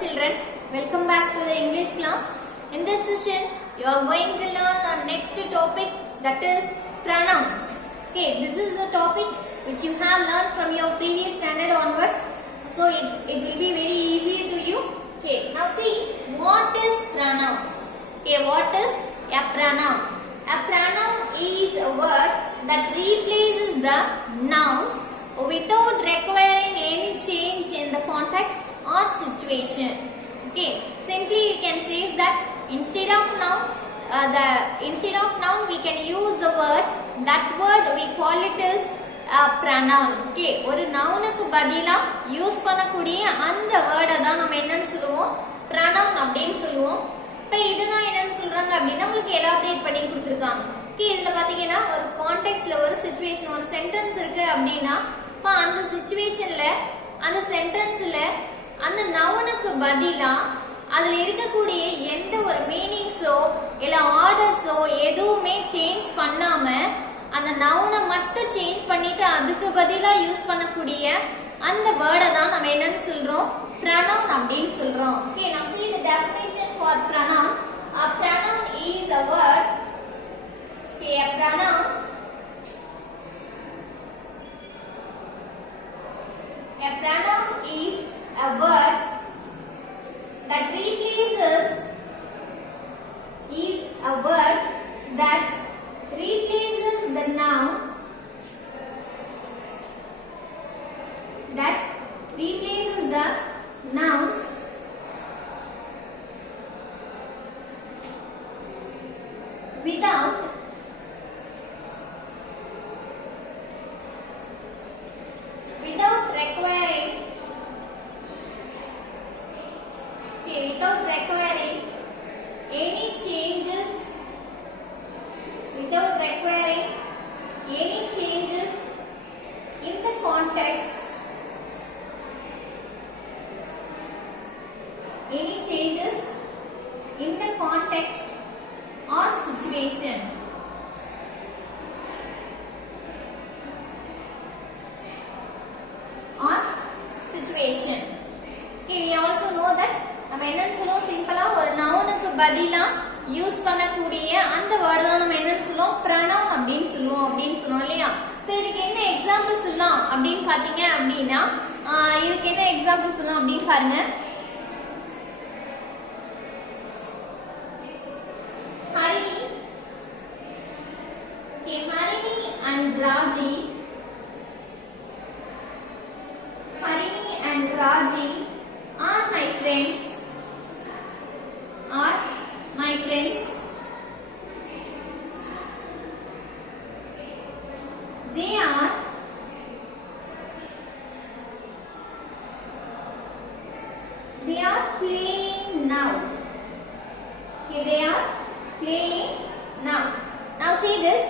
children, welcome back to the English class. In this session, you are going to learn our next topic, that is pronouns. Okay, this is the topic which you have learned from your previous standard onwards. So it will be very easy to you. Okay, now see what is pronouns. Okay, what is a pronoun? A pronoun is a word that replaces the nouns without requiring any change in the context or situation. Okay, simply you can say that instead of noun, we can use the word. That word we call it as a pronoun. Okay, ஒரு நவுனுக்கு பதிலா use பண்ணக்கூடிய அந்த வேர்டை தான் நம்ம என்னன்னு சொல்லுவோம், pronoun அப்படின்னு சொல்லுவோம். இப்போ இதுதான் என்னன்னு சொல்றாங்க அப்படின்னா உங்களுக்கு எலாபரேட் பண்ணி கொடுத்துருக்காங்க. ஓகே, இதுல பாத்தீங்கன்னா ஒரு கான்டெக்ட்ல ஒரு சிச்சுவேஷன், ஒரு சென்டென்ஸ் இருக்கு அப்படின்னா அந்த சிச்சுவேஷன்ல அந்த சென்டென்ஸ்ல அந்த நவுனுக்கு பதிலா அதுல இருக்கக்கூடிய எந்த ஒரு மீனிங்ஸோ இல்ல ஆர்டர்ஸோ எதுவுமே சேஞ்ச் பண்ணாம அந்த நவுனை மட்டும் சேஞ்ச் பண்ணிட்டு அதுக்கு பதிலா யூஸ் பண்ணக்கூடிய அந்த வேர்டை தான் நம்ம என்னன்னு சொல்றோம், pronoun அப்படின்னு சொல்றோம். Okay, now see the definition for pronoun. A pronoun is a word. Okay, a pronoun is a word that replaces the nouns without requiring any changes in the context, or situation. Okay, we also know that நம்ம என்னன்னு சொல்லுவோம், சிம்பிளா ஒரு நவுனுக்கு பதிலா use பண்ணக்கூடிய அந்த word தான் நம்ம என்னன்னு சொல்லுவோம், pronoun அப்படின்னு சொல்லுவோம் இல்லையா? இப்போ இதுக்கு என்ன எக்ஸாம்பிள் சொல்லலாம் அப்படின்னு பாத்தீங்க அப்படின்னா இதுக்கு என்ன எக்ஸாம்பிள் சொல்லலாம் அப்படின்னு பாருங்க. Harini and Raji are my friends. They are playing now. Okay, they are playing now. Now see this.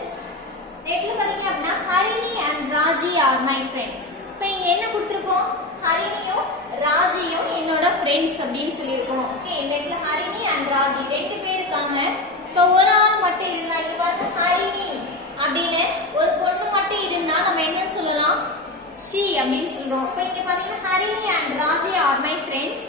நெட்ல பாத்தீங்க அப்படின்னா Harini and Raji are my friends. இப்போ இங்க என்ன கொடுத்திருக்கோம், ஹரிணியும் ராஜியும் என்னோட ஃப்ரெண்ட்ஸ் அப்படின்னு சொல்லியிருக்கோம். ஓகே, நெட்ல ஹரிணி and ராஜி ரெண்டு பேர் இருக்காங்க. இப்போ ஒரு ஆள் மட்டும் இருந்தா, இங்க பாருங்க ஹரிணி அப்படின்னு ஒரு பொண்ணு மட்டும் இருந்தா நம்ம என்னன்னு சொல்லலாம், she அப்படின்னு சொல்றோம். இப்போ இங்க பாத்தீங்கன்னா Harini and Raji are my friends.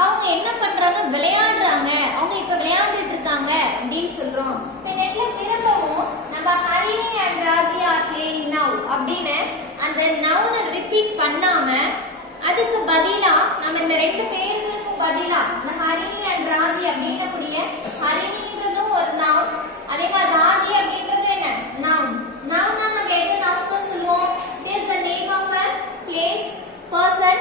அவங்க என்ன பண்றாங்க, விளையாடுறாங்க. அவங்க இப்ப விளையாண்டுட்டு இருக்காங்க அப்படின்னு சொல்றோம். இப்போ நெட்ல திரும்பவும் நம்ம Harini and Raji are playing now அப்படின்னு அந்த நவுனை ரிப்பீட் பண்ணாம அதுக்கு பதிலா நம்ம இந்த ரெண்டு பேர்களுக்கு பதிலா இந்த ஹரிணி and ராஜி அப்படிங்கக்கூடிய ஹரிணின்றதும் ஒரு நவுன், அதே மாதிரி ராஜி அப்படின்றது என்ன நவுன். நவுன்னா நம்ம எது நவுன்னு சொல்லுவோம், it is the name of a place, person,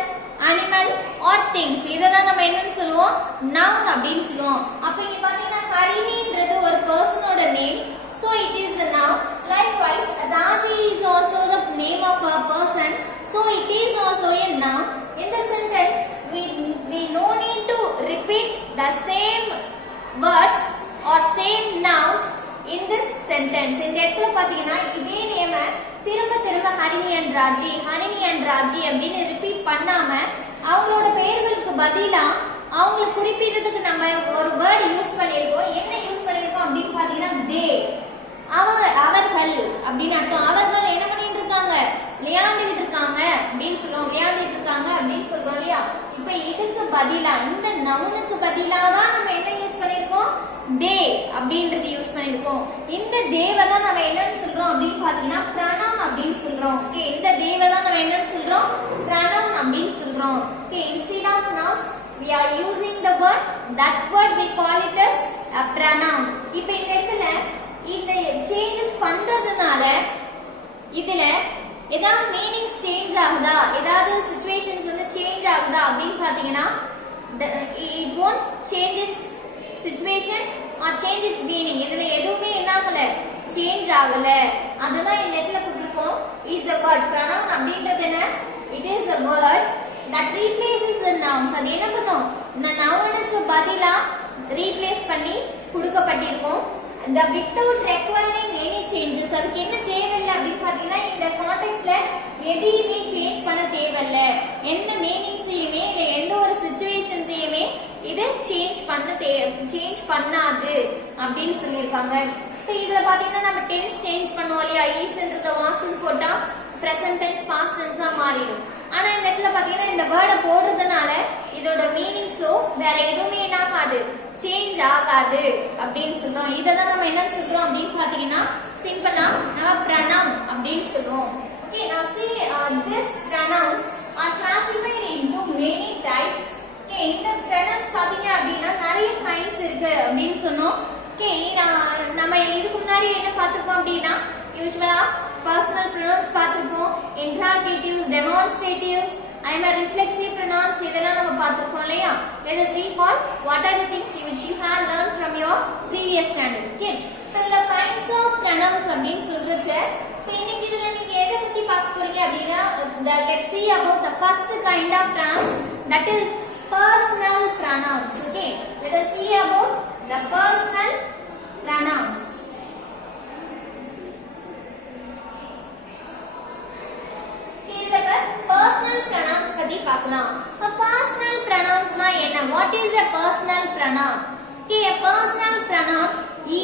animal or things. இததான் நம்ம என்னன்னு சொல்லுவோம், noun அப்படின்னு சொல்லுவோம். அப்ப இங்க பாத்தீங்கன்னா ஹரிணின்றது ஒரு பர்சனோட name, so it is the noun. Likewise, Raji is also the name of a person, so it is also a noun. In the sentence, we no need to repeat the same words or same nouns in this sentence. இந்த இடத்துல பாத்தீங்கன்னா இதே நேம திரும்ப Harini and Raji அப்படின்னு repeat பண்ணாம அவங்களோட பெயர்களுக்கு பதிலா அவங்களுக்கு குறிப்பிடுறதுக்கு நம்ம ஒரு வேர்ட் யூஸ் பண்ணிருக்கோம். என்ன யூஸ் பண்ணிருக்கோம் அப்படின்னு பாத்தீங்கன்னா they, அவர்கள் அப்படின்னு அர்த்தம். அவர்கள் என்ன பண்ணிட்டு இருக்காங்க, விளையாண்டுகிட்டு இருக்காங்க அப்படின்னு சொல்றோம், விளையாண்டுட்டு இருக்காங்க அப்படின்னு சொல்றோம் இல்லையா? இப்போ இதுக்கு பதிலா இந்த நவுனுக்கு பதிலா தான் நம்ம என்ன யூஸ் பண்ணிருக்கோம் they அப்படின்றது யூஸ் பண்ணிருக்கோம் இந்த தேவ தான் நம்ம என்னன்னு சொல்றோம் அப்படினு பாத்தீங்கன்னா pronoun அப்படினு சொல்றோம் ஓகே இந்த தேவ தான் நம்ம என்னன்னு சொல்றோம் pronoun அப்படினு சொல்றோம் okay instead of nouns we are using the word that word we call it as a pronoun இப்போ இந்த இடத்துல இந்த சேஞ்சஸ் பண்றதுனால இதுல ஏதாவது மீனிங்ஸ் சேஞ்ச் ஆகுதா ஏதாவது சிச்சுவேஷன்ஸ் வந்து சேஞ்ச் ஆகுதா அப்படினு பாத்தீங்கன்னா it won't changes situation or changes meaning இதுல எதுவுமே என்ன ஆகல சேஞ்ச் ஆகல அதுதான் இந்த இடத்துல கொடுத்திருக்கோம் is a word pronoun அப்படின்றது என்ன it is a word that replaces the nouns அது என்ன பண்ணும் இந்த நவுனுக்கு பதிலா ரீப்ளேஸ் பண்ணி கொடுக்கப்பட்டிருக்கும் the without requiring any changes அதுக்கு என்ன தேவையில்லை அப்படின்னு பாத்தீங்கன்னா இந்த கான்டெக்ஸ்ட்ல எதையுமே சேஞ்ச் பண்ண தேவையில்ல எந்த மீனிங்ஸையுமே இல்ல எந்த ஒரு சிச்சுவேஷன்ஸையுமே இது சேஞ்ச் பண்ணாது அப்படின்னு சொல்லியிருக்காங்க இப்போ இதுல பாத்தீங்கன்னா நம்ம டென்ஸ் சேஞ்ச் பண்ணுவோம் இல்லையா ஈஸ்ன்றத வாசல் போட்டா present tense past tense ஆ மாறிடும் ஆனா இந்த இடத்துல பாத்தீங்கன்னா இந்த வேர்டை போடுறதுனால இதோட மீனிங்ஸோ வேற எதுவுமே என்ன ஆகாது சேஞ்ச் ஆகாது அப்படின்னு சொல்றோம் இததான் நம்ம என்ன சொல்றோம் அப்படின்னு பாத்தீங்கன்னா சிம்பிளா நம்ம pronoun அப்படின்னு சொல்றோம் okay now see this pronouns are classified into many types okay இந்த pronouns பாத்தீங்க அப்படின்னா நிறைய kinds இருக்கு அப்படின்னு சொன்னோம் okay நம்ம இதுக்கு முன்னாடி என்ன பார்த்திருப்போம் அப்படின்னா யூசுவலா personal pronouns பார்த்திருப்போம் interrogatives demonstratives and reflexive pronouns இதெல்லாம் நம்ம பார்த்திருப்போம் இல்லையா let us recall what are the things which you have learned from your previous standard okay so the kinds of pronouns அப்படினு சொல்றச்ச இப்போ இன்னைக்கு இதுல நீங்க எதை பத்தி பார்க்க போறீங்க அப்படினா let's see about the first kind of pronouns that is personal pronouns okay let us see about the personal pronouns personal pronouns பத்தி பார்க்கலாம் so personal pronouns னா என்ன what is a personal pronoun okay a personal pronoun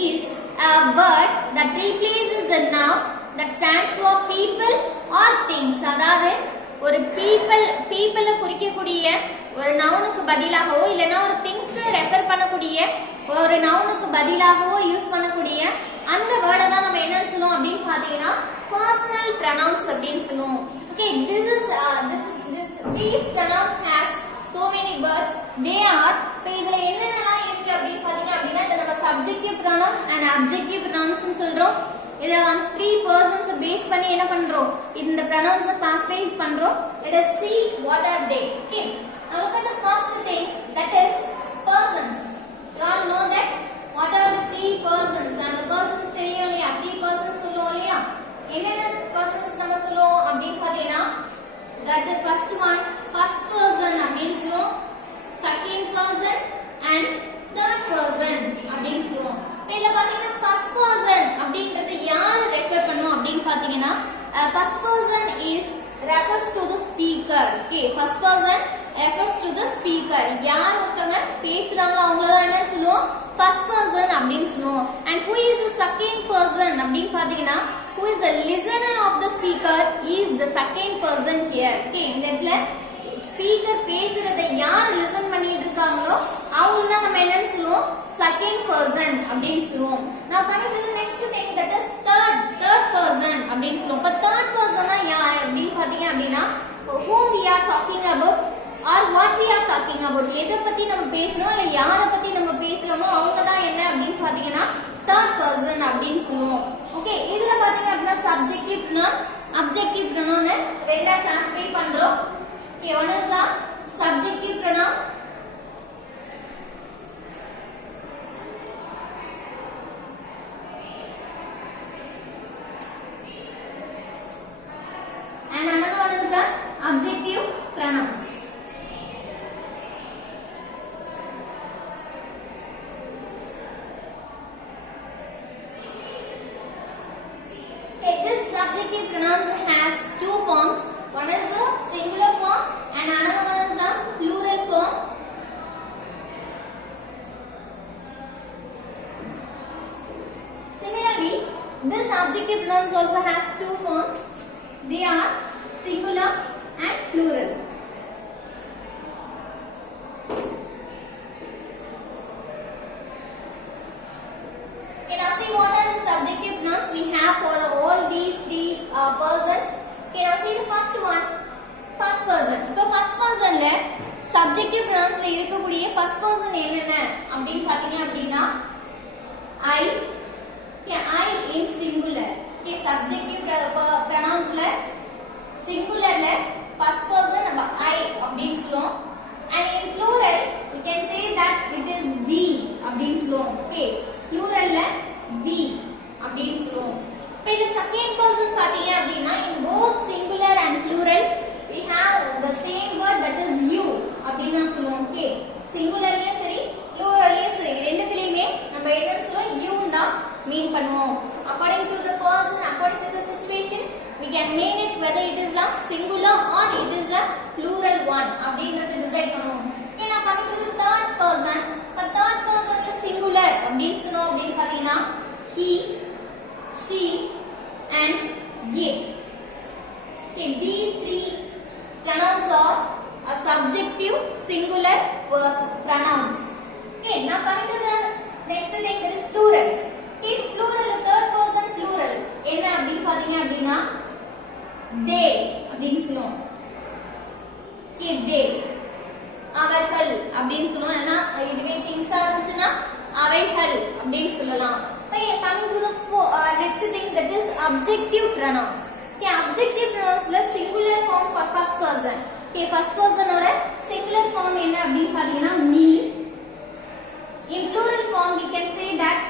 is a word that replaces the noun that stands for people or things அதாவது ஒரு people குறிக்கக்கூடிய ஒரு நவுனுக்கு பதிலாகவோ இல்லனா ஒரு திங்ஸ் ரெஃபர் பண்ணக்கூடிய ஒரு நவுனுக்கு பதிலாகவோ யூஸ் பண்ணக்கூடிய அந்த வேர்டை தான் நம்ம என்னன்னு சொல்லுவோம் அப்படினு பாத்தீங்கன்னா personal pronouns அப்படினு சொல்லுவோம் okay these pronouns has so many words they are இப்போ இதுல என்னென்னலாம் இருக்கு அப்படினு பாத்தீங்க அப்படினா இத நம்ம subjective pronoun and objective pronouns னு சொல்றோம் இத வந்து three persons பேஸ் பண்ணி என்ன பண்றோம் இந்த pronouns கிளாஸிஃபை பண்றோம் let us see what are they okay now look at the first thing that is persons you all know that what are the three persons and the persons தெரியும் இல்லையா three persons சொல்லுவோம் இல்லையா என்னென்ன persons நம்ம சொல்லுவோம் அப்படினு பாத்தீங்கன்னா that the first one first person அப்படினு சொல்லுவோம் second person and third person அப்படினு சொல்லுவோம் இதுல பாத்தீங்கன்னா first person அப்படின்றது யாரை ரெஃபர் பண்ணும் அப்படினு பாத்தீங்கன்னா first person is refers to the speaker okay first person refers to the speaker யார் ஒருத்தங்க பேசுறாங்களோ அவங்கள தான் என்ன சொல்லுவோம் first person அப்படினு சொல்லுவோம் and who is the second person அப்படினு பாத்தீங்கன்னா who is the listener of the speaker is the second person here okay இந்த இடத்துல speaker பேசுறதை யார் listen பண்ணிட்டு இருக்காங்களோ அவங்க தான் நம்ம என்னன்னு சொல்லுவோம் second person அப்படினு சொல்லுவோம் now coming to the next thing that is third person அப்படினு சொல்லுவோம் இப்ப third person னா யார் அப்படினு பாத்தீங்க அப்படினா whom we are talking about or what we are talking about எதை பத்தி நம்ம பேசுறோம் இல்ல யாரை பத்தி நம்ம பேசுறோமோ அவங்க தான் என்ன அப்படினு பாத்தீங்கன்னா third person அப்படினு சொல்லுவோம் ஓகே இதுல பாத்தீங்க அப்படினா subjective pronoun objective pronoun ரெண்டா கிளாஸிஃபை பண்றோம் okay what is the subjective pronoun and another one is the objective pronouns subjective pronouns has two forms one is the singular form and another one is the plural form similarly this subjective pronouns also has two forms they are singular and plural we have for all these three persons. Okay, now see the first one. First person. இப்போ first personல subjective pronounsல இருக்கக்கூடிய first person என்னென்ன அப்படினு பாத்தீங்க அப்படினா I. Okay, I in singular. Okay, subjective pronounsல singularல first person நம்ம I அப்படினு சொல்லுவோம். And in plural we can say that it is we அப்படினு சொல்லுவோம். Okay, pluralல we அப்படினு சொல்லுவோம். இப்போ இந்த second person பாத்தீங்க அப்படினா in both singular and plural we have the same word, that is you அப்படினா சொல்லுவோம். Okay, singularலயும் சரி pluralலயும் சரி ரெண்டுத்துலயுமே நம்ம என்ன சொல்லுவோம், you தான் மீன் பண்ணுவோம். According to the person, according to the situation, we can name it whether it is a singular or it is a plural one அப்படிங்கறது டிசைட் பண்ணுவோம். Okay, now coming to the third person. The third person is singular அப்படினு சொன்னோம் அப்படினு பாத்தீங்கன்னா he, she and it. Okay, these three pronouns are a subjective singular pronouns. Okay, now coming to the next thing, that is plural. In plural, the third person plural என்ன அப்படினு பாத்தீங்க அப்படினா they அப்படினு சொல்லுவோம். Okay, they அவர்கள் அப்படினு சொல்லுவோம். ஏன்னா இதுவே திங்ஸா இருந்துச்சுன்னா அவைகள் அப்படினு சொல்லலாம். Coming to the next thing, that is objective pronouns. Okay, objective pronounsல singular form for first person. Okay, first person ஓட singular form என்ன அப்படினு பாத்தீங்கன்னா me. In plural form we can say that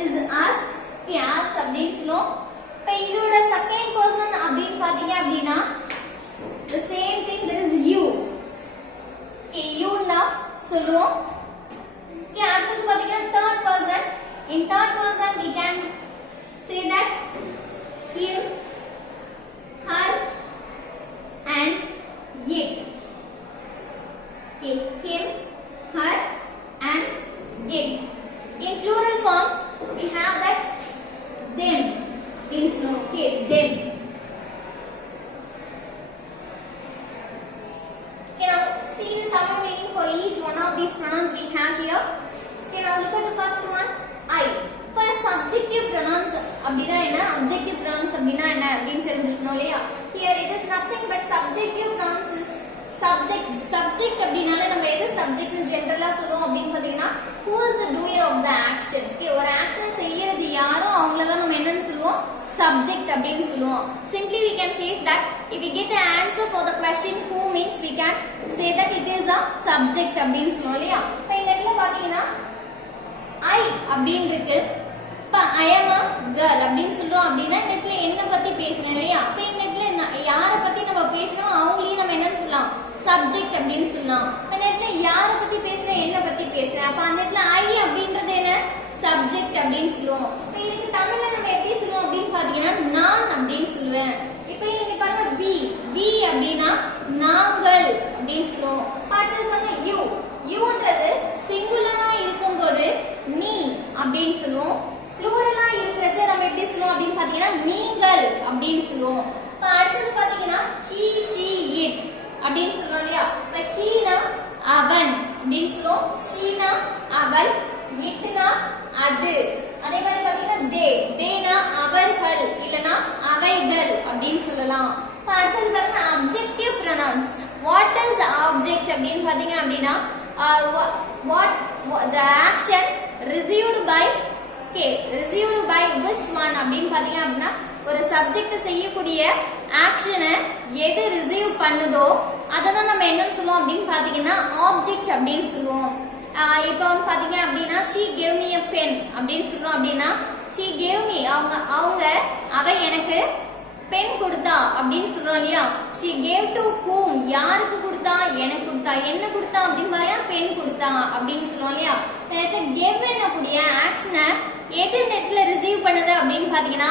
is us. Okay, us அப்படினு சொல்லுவோம். இப்போ இதோட second person அப்படினு பாத்தீங்க அப்படினா the same thing, that is you. Okay, you னா சொல்லுவோம். Okay, அடுத்து பாத்தீங்கன்னா third person. In third person we can say that him, her and it. Okay, him, her and it. In plural form we have that them. Okay, them. Okay, now see the Tamil meaning for each one of these pronouns we have here. Okay, now look at the first one, I. For subjective pronouns அப்படினா என்ன, objective pronouns அப்படினா என்ன அப்படினு தெரிஞ்சுக்கணும் இல்லையா. Here it is nothing but subjective pronouns is subject அப்படினால நம்ம எது subject னு ஜெனரலா சொல்றோம் அப்படினு பாத்தீங்கன்னா who is the doer of the action. Okay, ஒரு ஆக்ஷன் செய்யறது யாரோ அவங்கள தான் நம்ம என்னன்னு சொல்லுவோம், subject அப்படினு சொல்லுவோம். Simply we can say that if we get the answer for the question who means we can say that it is a subject அப்படினு சொல்லுவோம் இல்லையா. இப்போ இந்த இடத்துல பாத்தீங்கன்னா I அப்படினு இருக்கு. இப்போ I am a girl அப்படினு சொல்றோம் அப்படினா இந்த இடத்துல என்ன பத்தி பேசணும் இல்லையா. அப்ப இந்த இடத்துல யாரை பத்தி நம்ம பேசுறோம் அவங்களையும் நம்ம என்னன்னு சொல்லலாம், subject அப்படினு சொல்லலாம். அந்த இடத்துல யாரை பத்தி பேசுறேன் என்ன பத்தி பேசுறேன், அப்ப அந்த இடத்துல I அப்படின்றது என்ன, subject அப்படினு சொல்லுவோம். இப்போ இதுக்கு தமிழ்ல நம்ம எப்படி சொல்லுவோம் அப்படினு பாத்தீங்கன்னா நான் அப்படினு சொல்லுவேன். இப்போ இங்க பாருங்க we அப்படினா நாங்கள் அப்படினு சொல்லுவோம். அடுத்து பாருங்க youன்றது சிங்குலரா இருக்கும்போது நீ அப்படினு சொல்லுவோம். ப்ளூரலா இருக்குறச்ச நம்ம எப்படி சொல்லுவோம் அப்படினு பாத்தீங்கன்னா நீங்கள் அப்படினு சொல்லுவோம். இப்போ அடுத்து பாத்தீங்கன்னா he, she, it அப்படினு சொல்றோம் இல்லையா. இப்போ he னா அவன் அப்படினு சொல்லுவோம், she னா அவள், it னா அது. அதே மாதிரி பாத்தீங்கன்னா they னா அவர்கள் இல்லனா அவைகள் அப்படினு சொல்லலாம். இப்போ அடுத்து பாத்தீங்கன்னா objective pronouns. What is the object அப்படினு பாத்தீங்க அப்படினா what the action received by which one அப்படினு பாத்தீங்க அப்படினா ஒரு சப்ஜெக்ட் செய்யக்கூடிய ஆக்ஷனை எது ரிசீவ் பண்ணுதோ அதை தான் நம்ம என்ன சொல்லுவோம் அப்படின்னு பாத்தீங்கன்னா ஆப்ஜெக்ட் அப்படின்னு சொல்லுவோம். இப்போ வந்து பாத்தீங்க அப்படின்னா she gave me a pen அப்படின்னு சொல்றோம் அப்படின்னா she gave me அவ எனக்கு பென் கொடுத்தா அப்படின்னு சொல்றோம் இல்லையா. she gave to whom யாருக்கு கொடுத்தா, எனக்கு கொடுத்தா. என்ன கொடுத்தா அப்படின்னு பாத்தீங்கன்னா பென் கொடுத்தா அப்படின்னு சொல்றோம் இல்லையா. give என்னக்கூடிய ஆக்ஷனை எது நெட்ல ரிசீவ் பண்ணுது அப்படின்னு பாத்தீங்கன்னா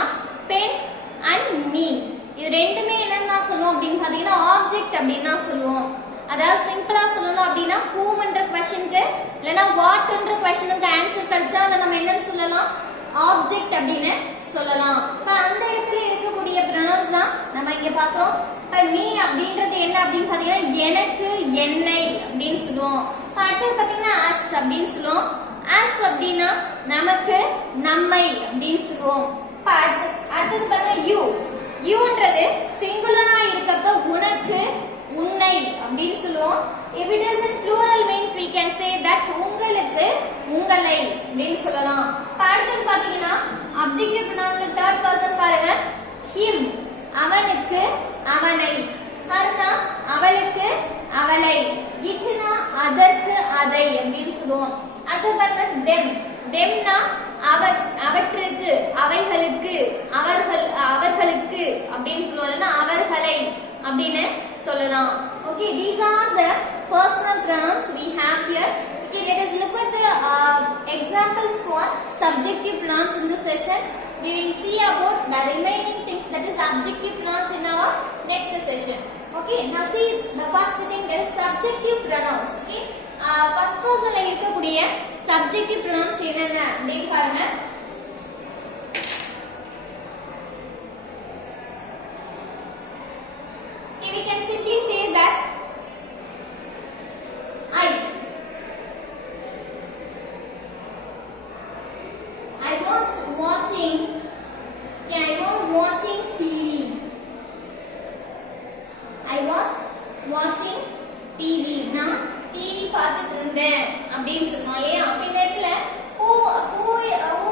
பென் அண்ட் மீ இது ரெண்டுமே என்னன்னு தான் சொல்லுவோம் அப்படின்னு பாத்தீங்கன்னா ஆப்ஜெக்ட் அப்படின்னு தான் சொல்லுவோம். அதாவது சிம்பிளா சொல்லணும் அப்படின்னா whomன்ற क्वेश्चनக்கு இல்லனா whatன்ற क्वेश्चनக்கு ஆன்சர் கிடைச்சா அதை நம்ம என்னன்னு சொல்லலாம், ஆப்ஜெக்ட் அப்படின்னு சொல்லலாம். அந்த இடத்துல இருக்கக்கூடிய ப்ரொனவுன்ஸ் தான் நம்ம இங்க பாக்குறோம். மீ அப்படின்றது என்ன அப்படின்னு பாத்தீங்கன்னா எனக்கு, என்னை அப்படின்னு சொல்லுவோம். அடுத்து பாத்தீங்கன்னா us அப்படின்னு சொல்லுவோம். us அப்படின்னா நமக்கு, நம்மை அப்படின்னு சொல்லுவோம். அடுத்தது பாருங்க யூ. யூன்றது சிங்குலரா இருக்கப்ப உனக்கு உன்னை அப்படின்னு சொல்லுவோம். if it is in plural means we can say that உங்களுக்கு உங்களை அப்படின்னு சொல்லலாம். அடுத்தது பாத்தீங்கன்னா objective pronoun third person பாருங்க him அவனுக்கு அவனை, ஹர்னா அவளுக்கு அவளை, இட்னா அதற்கு அதை அப்படின்னு சொல்லுவோம். அடுத்து பாருங்க them. themனா அவற்றுக்கு அவைகளுக்கு அவர்களுக்கு அப்படின்னு சொல்லுவாங்க, அவர்களை அப்படின்னு சொல்லலாம். Okay, these are the personal pronouns we have here. Okay, let us look at the examples for subjective pronouns in this session. We will see about the remaining things, that is adjective pronouns, in our next session. Okay, now see the first thing, there is subjective pronouns. Okay, first person la இருக்கக்கூடிய subjective pronouns என்னென்ன அப்படினு பாருங்க. Okay, we can simply say that I was watching TV. I was watching TV. நான் TV பார்த்துட்டு இருந்தேன் அப்படின்னு சொல்றோம் இல்லையா? அப்ப இந்த இடத்துல who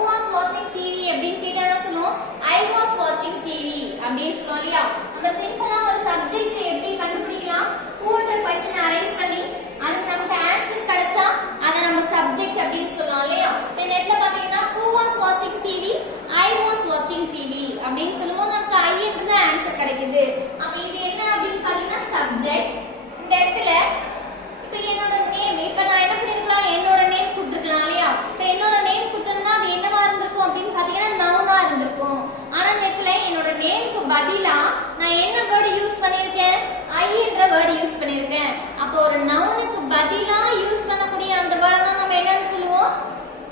was watching TV அப்படின்னு கேட்டா என்ன சொல்லுவோம்? I was watching TV அப்படின்னு சொல்றோம் இல்லையா? நம்ம சிம்பிளா ஒரு சப்ஜெக்ட் எப்படி கண்டுபிடிக்கலாம்? whoன்ற क्वेश्चन அரைஸ் பண்ணி அதுக்கு நமக்கு ஆன்சர் கிடைச்சா அதை நம்ம சப்ஜெக்ட் அப்படின்னு சொல்லலாம் இல்லையா? இப்ப இந்த இடத்துல பாத்தீங்கன்னா who was watching TV, I was watching TV அப்படின்னு சொல்லும்போது நமக்கு I ன்றது ஆன்சர் கிடைக்குது. அப்ப இது என்ன அப்படின்னு பாத்தீங்கன்னா சப்ஜெக்ட். இந்த இடத்துல இப்ப என்னோட நேம், இப்ப நான் என்ன பண்ணிருக்கலாம், என்னோட நேம் கொடுத்துருக்கலாம் இல்லையா? இப்ப என்னோட நேம் கொடுத்தோம்னா அது என்னவா இருந்திருக்கும் அப்படின்னு பாத்தீங்கன்னா நவுனா இருந்திருக்கும். ஆனா இந்த இடத்துல என்னோட நேமுக்கு பதிலா நான் என்ன வேர்டு யூஸ் பண்ணிருக்கேன், I என்ற வேர்டு யூஸ் பண்ணிருக்கேன். அப்போ ஒரு நவுனுக்கு பதிலா யூஸ் பண்ணக்கூடிய அந்த வேர்டை தான் நம்ம என்னன்னு சொல்லுவோம்,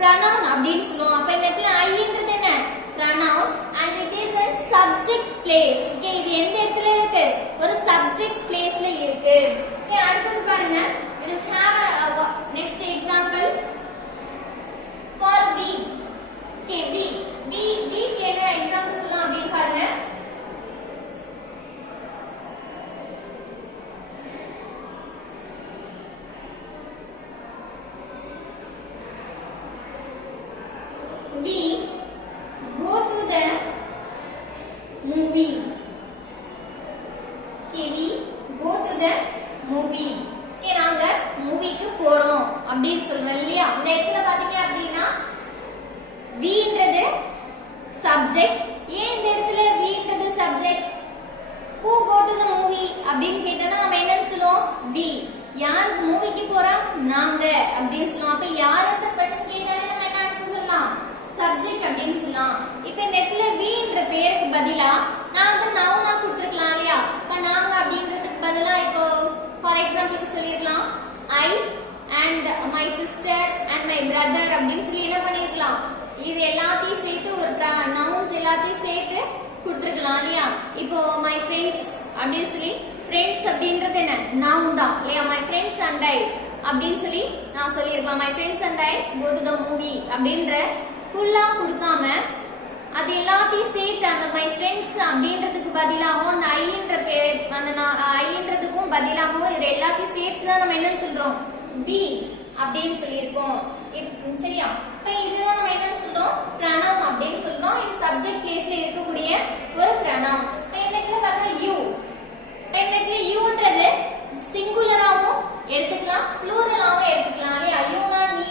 pronoun அப்படின்னு சொல்லுவோம். அப்ப இந்த இடத்துல I ன்றது என்ன, pronoun, and it is a subject place. Okay, இது எந்த இடத்துல இருக்கு, ஒரு subject placeல இருக்கு. ஓகே, அடுத்து பாருங்க, let us have a next example for we. Okay, we என்ன எக்ஸாம்பிள் சொல்லலாம் அப்படின்னு பாருங்க. We go to the movie. Okay, we go to the movie. Okay, நாங்க மூவிக்கு போறோம் அப்படின்னு சொல்றோம் இல்லையா? இந்த இடத்துல பாத்தீங்க அப்படின்னா weன்றது சப்ஜெக்ட். ஏன் இந்த இடத்துல weன்றது subject? who go to the movie அப்படின்னு கேட்டா நம்ம என்ன சொல்லுவோம், we. யார் மூவிக்கு போறா, நாங்க அப்படின்னு சொல்லுவோம். அப்ப யாருன்ற क्वेश्चन கேட்டாலே நம்ம என்ன ஆன்சர் சொல்லலாம், சப்ஜெக்ட் அப்படின்னு சொல்லலாம். இப்போ இந்த இடத்துல வீன்ற பேருக்கு பதிலா நான் வந்து நவுனா கொடுத்துருக்கலாம் இல்லையா? இப்போ நாங்க அப்படின்றதுக்கு பதிலா இப்போ ஃபார் எக்ஸாம்பிளுக்கு சொல்லியிருக்கலாம் I and my sister and my brother அப்படின்னு சொல்லி என்ன பண்ணிருக்கலாம், இது எல்லாத்தையும் சேர்த்து ஒரு நவுன்ஸ் எல்லாத்தையும் சேர்த்து கொடுத்துருக்கலாம் இல்லையா? இப்போ மை ஃப்ரெண்ட்ஸ் அப்படின்னு சொல்லி, ஃப்ரெண்ட்ஸ் அப்படின்றது என்ன, நவுன் தான் இல்லையா? மை ஃப்ரெண்ட்ஸ் அண்ட் ஐ அப்படின்னு சொல்லி நான் சொல்லியிருக்கலாம், my friends and I go to the movie அப்படின்ற ஃபுல்லா கொடுக்காம அது எல்லாத்தையும் சேர்த்து அந்த மை ஃப்ரெண்ட்ஸ் அப்படின்றதுக்கு பதிலாகவும் அந்த ஐன்ற பேர் அந்த ஐன்றதுக்கும் பதிலாகவும் இது எல்லாத்தையும் சேர்த்து தான் நம்ம என்ன சொல்றோம், வி அப்படின்னு சொல்லியிருக்கோம். சரியா? இப்ப இதுதான் நம்ம என்ன சொல்றோம், pronoun அப்படின்னு சொல்றோம். இது சப்ஜெக்ட் பிளேஸ்ல இருக்கக்கூடிய ஒரு pronoun. இப்ப இந்த இடத்துல பாருங்க யூ. இப்ப இந்த இடத்துல யூன்றது சிங்குலராவும் எடுத்துக்கலாம், ப்ளூரலாவும் எடுத்துக்கலாம் இல்லையா? யூனா நீ,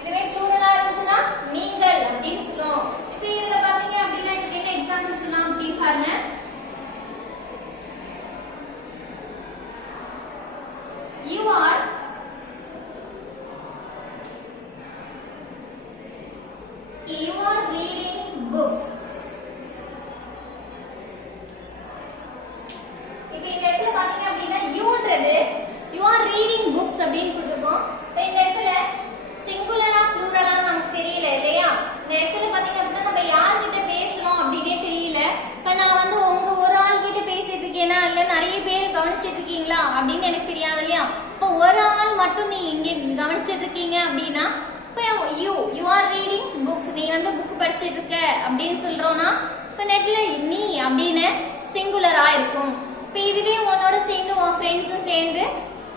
இதுவே ப்ளூரலா இருந்துச்சுன்னா நீங்கள் அப்படின்னு சொல்லுவோம். இப்ப இதுல பாத்தீங்க அப்படின்னா இதுக்கு என்ன எக்ஸாம்பிள் சொல்லலாம் அப்படின்னு பாருங்க. You are reading books. இப்போ இந்த இடத்துல பாத்தீங்க அப்படின்னா யூன்றது you are reading books அப்படின்னு கொடுத்திருக்கோம். இப்போ இந்த இடத்துல சிங்குலரா ப்ளூரலா நமக்கு தெரியல இல்லையா? இந்த இடத்துல பாத்தீங்க அப்படின்னா நம்ம யார்கிட்ட பேசுறோம் அப்படினே தெரியல. இப்ப நான் வந்து உங்க ஒரு ஆள் கிட்ட பேசிட்டு இருக்கேனா இல்ல நிறைய பேர் கவனிச்சிட்டு இருக்கீங்களா அப்படின்னு எனக்கு தெரியாது இல்லையா? இப்போ ஒரு ஆள் மட்டும் நீ இங்க கவனிச்சிட்டு இருக்கீங்க அப்படின்னா இப்போ you are reading books, நீ வந்து புக் படிச்சிட்டு இருக்க அப்படின்னு சொல்றோம்னா இப்போ நெட்ல நீ அப்படின்னு சிங்குலரா இருக்கும். இப்போ இதுவே உன்னோட சேர்ந்து உன் ஃப்ரெண்ட்ஸும் சேர்ந்து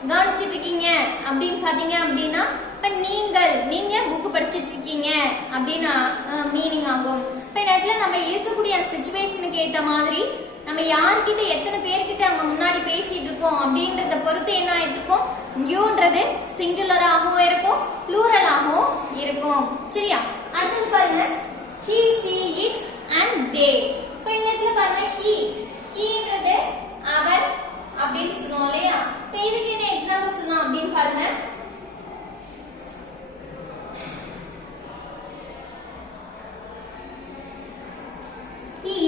கவனிச்சிட்டு இருக்கீங்க அப்படின்னு பாத்தீங்க அப்படின்னா இப்ப நீங்க புக் படிச்சிட்டு இருக்கீங்க அப்படின்னா மீனிங் ஆகும். இப்ப நெட்ல நம்ம இருக்கக்கூடிய அந்த சிச்சுவேஷனுக்கு ஏத்த மாதிரி நம்ம யார்கிட்ட எத்தனை பேர்கிட்ட அங்க முன்னாடி பேசிட்டு இருக்கோம் அப்படின்றத பொறுத்து என்ன ஆயிட்டு இருக்கும், யூன்றது சிங்குலராகவும் இருக்கும் ப்ளூரலாகவும் இருக்கும். சரியா? அடுத்தது பாருங்க he she it and they. இப்ப இந்த இடத்துல பாருங்க heன்றது அவர் அப்படின்னு சொல்றோம் இல்லையா? இப்ப இதுக்கு என்ன எக்ஸாம்பிள் சொல்லலாம் அப்படின்னு பாருங்க. he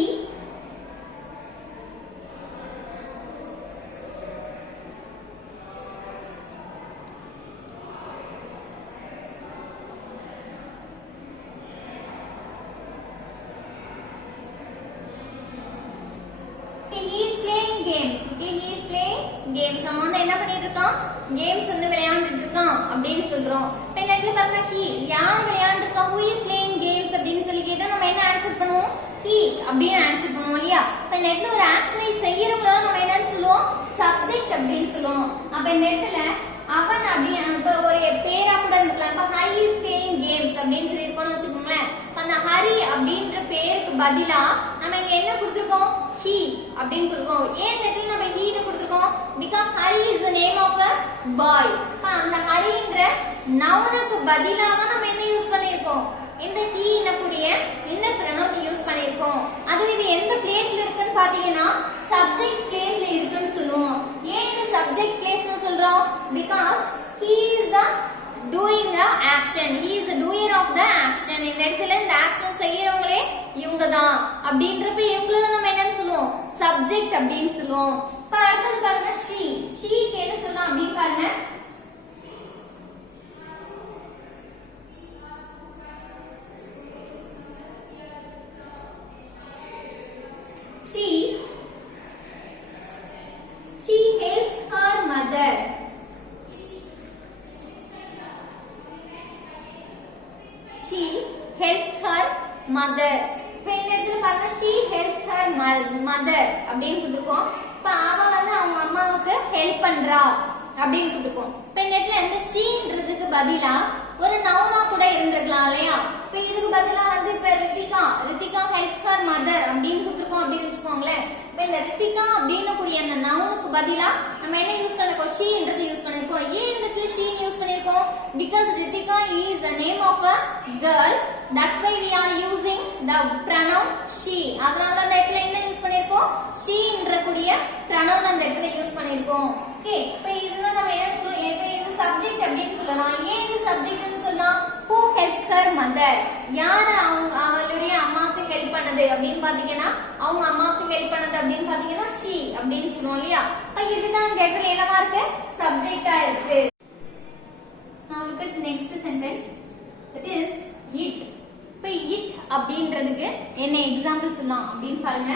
கேம்ஸ் அவன் வந்து என்ன பண்ணிட்டு இருக்கான், கேம்ஸ் வந்து விளையாண்டுட்டு இருக்கான் அப்படின்னு சொல்றோம். இப்ப இந்த இடத்துல பாருங்க he யார் விளையாண்டு இருக்கா, who is playing games அப்படின்னு சொல்லி கேட்டா நம்ம என்ன ஆன்சர் பண்ணுவோம், he அப்படின்னு ஆன்சர் பண்ணுவோம் இல்லையா? இப்ப இந்த இடத்துல ஒரு ஆக்ஷனை செய்யறவங்க தான் நம்ம என்னன்னு சொல்லுவோம், சப்ஜெக்ட் அப்படின்னு சொல்லுவோம். அப்ப இந்த இடத்துல அவன் அப்படின்னு இப்ப ஒரு பேரா கூட இருக்கலாம். இப்ப ஹரி இஸ் பிளேயிங் கேம்ஸ் அப்படின்னு சொல்லி இருக்கோம்னு வச்சுக்கோங்களேன். அந்த ஹரி அப்படின்ற பேருக்கு பதிலா நம்ம இங்க என்ன கொடுத்திருக்கோம், he அப்படின்னு கொடுத்திருக்கோம். ஏன் இந்த இடத்துல நம்ம he ன்னு கொடுத்திருக்கோம், because Hari is the name of a boy. அந்த ஹரின்ற நவுனுக்கு பதிலா தான் நம்ம என்ன யூஸ் பண்ணிருக்கோம், இந்த he என்னக்கூடிய இன்னர் ப்ரொனவுன் யூஸ் பண்ணிருக்கோம். அது இது எந்த பிளேஸ்ல இருக்குன்னு பாத்தீங்கன்னா சப்ஜெக்ட் பிளேஸ்ல இருக்குன்னு சொல்லுவோம். ஏன் இது சப்ஜெக்ட் பிளேஸ்னு சொல்றோம், because he is the doing the action, he is the doer of the action. இந்த இடத்துல இந்த ஆக்ஷன் செய்யறவங்களே இவங்க தான் அப்படின்றப்ப இவங்கள தான் நம்ம என்னன்னு சொல்லுவோம், சப்ஜெக்ட் அப்படின்னு சொல்லுவோம். இப்ப அடுத்தது பாருங்க she என்ன சொல்லலாம் அப்படின்னு பாருங்க. she helps her mother. she helps her mother. இப்ப இந்த இடத்துல பாருங்க she helps her mother அப்படின்னு கொடுத்திருக்கோம். இப்ப அவ வந்து அவங்க அம்மாவுக்கு ஹெல்ப் பண்றா அப்படின்னு கொடுத்திருக்கோம். இப்ப இந்த இடத்துல இந்த ஷீன்றதுக்கு பதிலா ஒரு நவுனா கூட இருந்திருக்கலாம் இல்லையா? இப்ப இதுக்கு பதிலா வந்து இப்ப ரித்திகா ஹெல்ப்ஸ் ஹர் மதர் அப்படின்னு கொடுத்திருக்கோம் அப்படின்னு வச்சுக்கோங்களேன். இப்ப இந்த ரித்திகா அப்படின்னு கூடிய அந்த நவுனுக்கு பதிலா நம்ம என்ன யூஸ் பண்ணிருக்கோம், ஷீன்றது யூஸ் பண்ணிருக்கோம். ஏன் இந்த இடத்துல ஷீன் யூஸ் பண்ணிருக்கோம், because Ritika is the name of a girl, that's why we are using the pronoun she. அதனால அந்த இடத்துல என்ன யூஸ் பண்ணிருக்கோம், ஷீன்ற கூடிய pronoun அந்த இடத்துல யூஸ் பண்ணிருக்கோம். ஓகே, இப்போ இதுதான் நம்ம என்ன சொல்றோம், இப்போ இது சப்ஜெக்ட் அப்படின்னு சொல்லலாம். ஏன் இது சப்ஜெக்ட்னு சொல்லலாம், who helps her mother, யார் அவளுடைய அம்மாவுக்கு ஹெல்ப் பண்ணது அப்படின்னு பாத்தீங்கன்னா அவங்க அம்மாவுக்கு ஹெல்ப் பண்ணது அப்படின்னு பாத்தீங்கன்னா she அப்படின்னு சொல்லுவோம் இல்லையா? இப்போ இதுதான் இந்த இடத்துல என்னவா இருக்கு, சப்ஜெக்டா இருக்கு. Now look at the next sentence. It is it. இப்போ it அப்படின்றதுக்கு என்ன எக்ஸாம்பிள் சொல்லலாம் அப்படின்னு பாருங்க.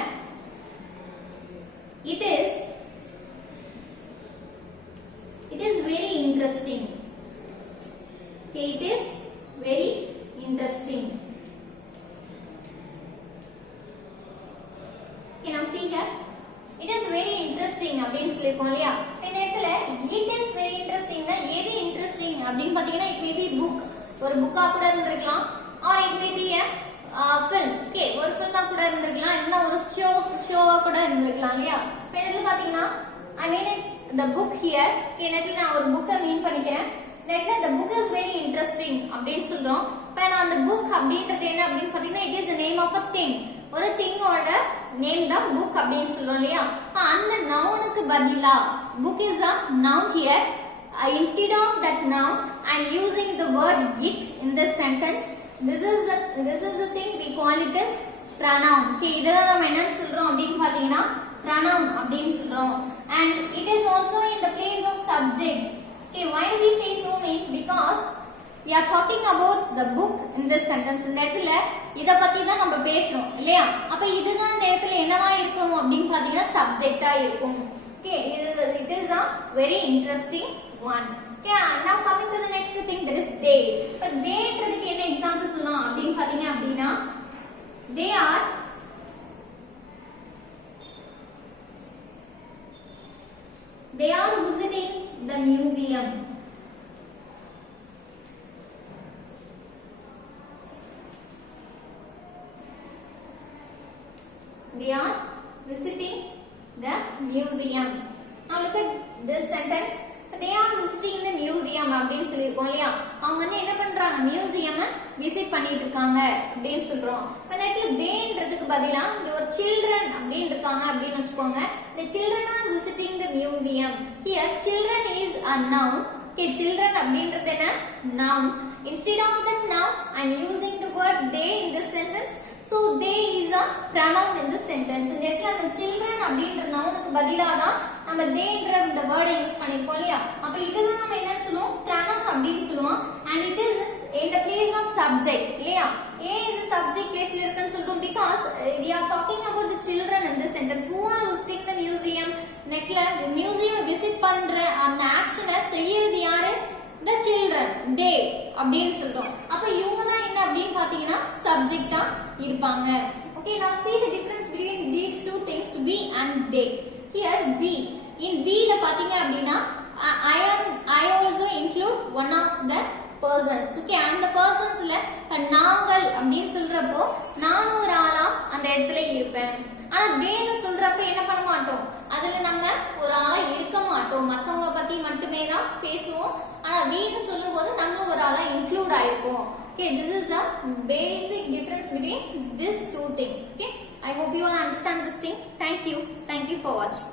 It is very interesting. Okay, it is very interesting. Okay, now see here. It is very interesting அப்படின்னு சொல்லிருக்கோம் இல்லையா? இந்த இடத்துல it is very interesting னா எது இன்ட்ரஸ்டிங் அப்படின்னு பாத்தீங்கன்னா it may be book, ஒரு புக்கா கூட இருந்திருக்கலாம், or it may be a film. Okay, ஒரு ஃபில்மா கூட இருந்திருக்கலாம், இல்ல ஒரு ஷோவா கூட இருந்திருக்கலாம் இல்லையா? இப்போ இதுல பாத்தீங்கன்னா I mean the book here. Okay, நேத்துல நான் ஒரு புக்கை மீன் பண்ணிக்கிறேன். நேத்துல the book is very interesting அப்படின்னு சொல்றோம். இப்போ நான் அந்த book அப்படின்றது என்ன அப்படின்னு பாத்தீங்கன்னா it is the name of a thing. ஒரு திங்கோட நேம் தான் புக் அப்படின்னு சொல்றோம் இல்லையா? அந்த நவுனுக்கு பதிலா book is a noun here. Instead of that noun I am using the word it in this sentence. This is the thing we call it as pronoun. Okay, இதெல்லாம் நம்ம என்ன சொல்றோம் அப்படின்னு பாத்தீங்கன்னா pronoun அப்படின்னு சொல்றோம். And it is also in the place of subject. Okay, why we say so means because we are talking about the book in this sentence. இந்த இடத்துல இத பத்தி தான் நம்ம பேசுறோம் இல்லையா? அப்ப இதுதான் இந்த இடத்துல என்னவா இருக்கும் அப்படின்னு பாத்தீங்கன்னா சப்ஜெக்டா இருக்கும். Okay, it is a very interesting one. Yeah, now coming to the next thing, that is they. இப்ப theyன்றதுக்கு என்ன எக்ஸாம்பிள் சொல்லலாம் அப்படின்னு பாத்தீங்க அப்படின்னா they are visiting the museum. They are visiting the museum. Now look at this sentence. They are visiting the museum அப்படினு சொல்லிருக்கோம் இல்லையா? அவங்க வந்து என்ன பண்றாங்க? மியூசியமை விசிட் பண்ணிட்டு இருக்காங்க அப்படினு சொல்றோம். அப்ப theyன்றதுக்கு பதிலா இங்க ஒரு children அப்படினு இருக்காங்க அப்படினு வெச்சுக்கோங்க. The children are visiting the museum. Here children is a noun. Okay, children அப்படின்றது என்ன? Noun. Instead of the noun, I am using the word they in this sentence. So they is a pronoun in this sentence. இந்த இடத்துல அந்த children அப்படின்ற நவுனுக்கு பதிலா தான் நம்ம theyன்ற இந்த வேர்டை யூஸ் பண்ணிருக்கோம் இல்லையா? அப்ப இதுதான் நம்ம என்ன சொல்லுவோம்? pronoun அப்படினு சொல்லுவோம். And it is in the place of subject இல்லையா? A in the subject placeல இருக்குன்னு சொல்றோம் because we are talking about the children in this sentence. Who are visiting the museum? நெக்ல மியூசியம் விசிட் பண்ற அந்த ஆக்ஷனை செய்யறது யாரு? The children, they அப்படினு சொல்றோம். அப்ப இவங்க தான் என்ன அப்படினு பாத்தீங்கன்னா சப்ஜெக்ட்டா இருப்பாங்க. Okay, now see the difference between these two things, we and they. Here we, in we ல பாத்தீங்க அப்படின்னா I also include one of the persons. Okay, அந்த personsல நாங்கள் அப்படினு சொல்றப்போ நானும் ஒரு ஆளா அந்த இடத்துல இருப்பேன். ஆனா தேன்னு சொல்றப்ப என்ன பண்ண மாட்டோம்? அதுல நம்ம ஒரு ஆளா இருக்க மாட்டோம். மத்தவங்கள பத்தி மட்டுமே தான் பேசுவோம். ஆனா வீன்னு சொல்லும்போது நம்ம ஒரு ஆளா include ஆயிருப்போம். Okay, this is the basic difference between these two things. Okay, I hope you all understand this thing. Thank you for watching.